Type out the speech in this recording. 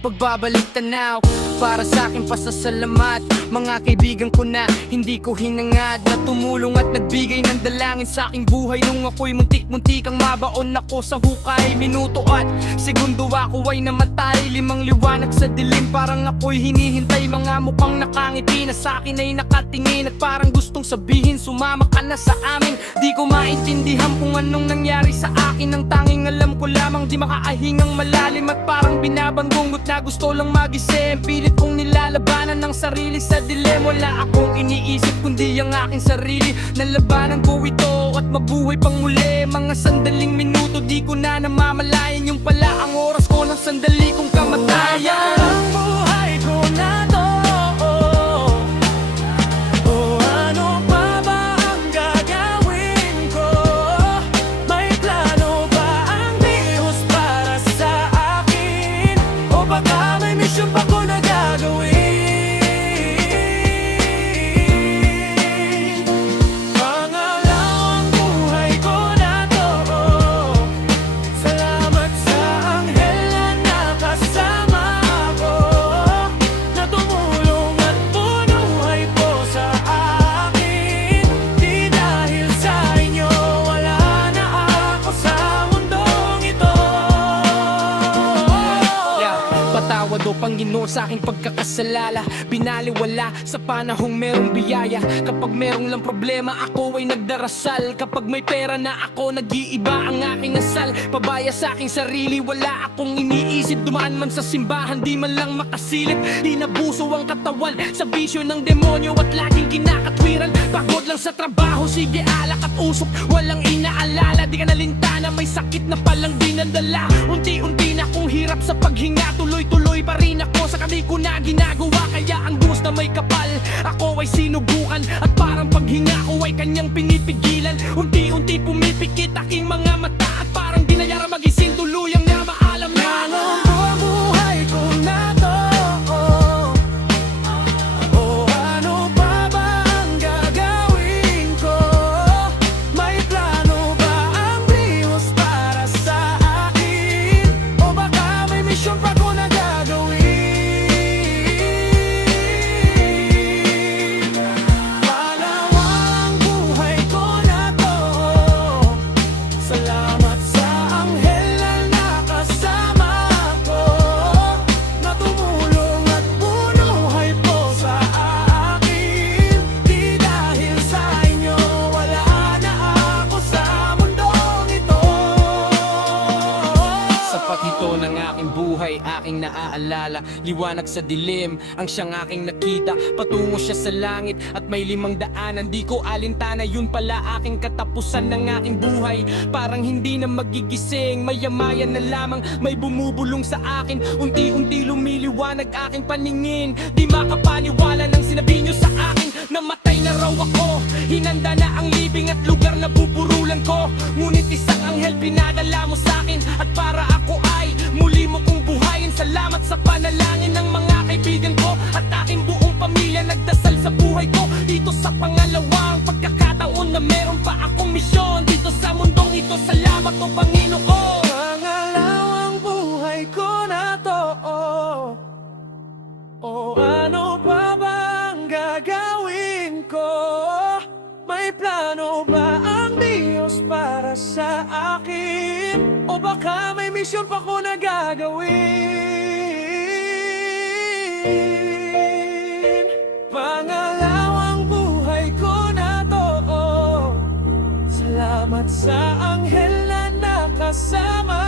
Pagbabalik tanaw, para sa akin pasasalamat. Mga kaibigan ko na hindi ko hinangad, na tumulong at nagbigay ng dalangin sa aking buhay. Nung ako'y muntik-muntikang mabaon ako sa hukay. Minuto at segundo ako ay namatay. Limang liwanag sa dilim, parang ako'y hinihintay. Mga mukhang nakangiti na sa akin ay nakatingin, at parang gustong sabihin, sumama ka na sa amin. Di ko maintindihan kung anong nangyari sa akin. Ang tanging alam ko lamang, di makaahingang malalim, at parang binabangungot na gusto lang magising. Pilit kong nilalabanan ng sarili sa dilim. Wala akong iniisip kundi ang aking sarili. Nalabanan ko ito at mabuhay pang muli. Mga sandaling minuto, di ko na namamalayan. Yung pala ang oras ko ng sandali kong kamatayan. Ang buhay ko na to, ano pa ba ang gagawin ko? May plano ba ang Diyos para sa akin? O baka may misyon pa ko na gagawin? Pangalawang buhay ko na to, salamat sa anghel na nakasama ko, na tumulong at punuhay po sa akin. Di dahil sa inyo wala na ako sa mundong ito. Patawad o Panginoon sa aking pagkakasalala, binaliwala sa panahong merong biyaya. Kapag merong lang problema, ako ay nagdarasal. Kapag may pera na ako, nag-iiba ang aking asal. Pabaya sa aking sarili, wala akong iniisip. Dumaan man sa simbahan, di man lang makasilip. Inabuso ang katawan sa bisyo ng demonyo, at laging kinakatwiran. Pagod lang sa trabaho, sige alak at usok, walang inaalala. Di ka nalintana, may sakit na palang dinadala. Unti-unti na kong hirap sa paghinga, tuloy-tuloy pa rin ako sa kadi ko na ginagawa. Kaya ang Diyos na may kapal, ako ay sinubukan, at parang paghinga ko ay kanyang pinipigilan. Unti-unti pumipikit aking mga mata, at parang dinayara magising tuluyang na maalam na ang buhay ko na to. O ano pa ba ang gagawin ko? May plano ba ang Diyos para sa akin? O baka may misyon pa ko na gagawin? Pangalawang buhay ko na to, salamat sa anghel na nakasama ko, na tumulong at punuhay po sa akin. Di dahil sa inyo wala na ako sa mundong ito. Sapat ito ng aking buhay, aking naaalala. Liwanag sa dilim ang siyang aking nakita. Patungo siya sa langit at may 5 daanan. Di ko alintana, yun pala aking katapusan ng aking buhay. Parang hindi na magigising, mayamayan na lamang may bumubulong sa akin. Unti-unti lumiliwanag aking paningin. Di makapaniwala nang sinabi niyo sa akin, namatay na raw ako. Hinanda na ang libing at lugar na buburulan ko. Ngunit isang anghel pinadala mo sa akin, at para ako ay muli mo kong buhayin. Salamat sa panalangin ng mga kaibigan ko at aking buong pamilya. Nagdasal sa buhay ko dito sa pangalawang pagkakataon na meron pa akong misyon dito sa mundong ito. Salamat o Panginoon. Pangalawang buhay ko na to, o ano pa ba ang gagawin ko? May plano ba ang Diyos para sa akin? O baka may misyon pa ko na gagawin? Pangalawang buhay ko na to, salamat sa anghel na nakasama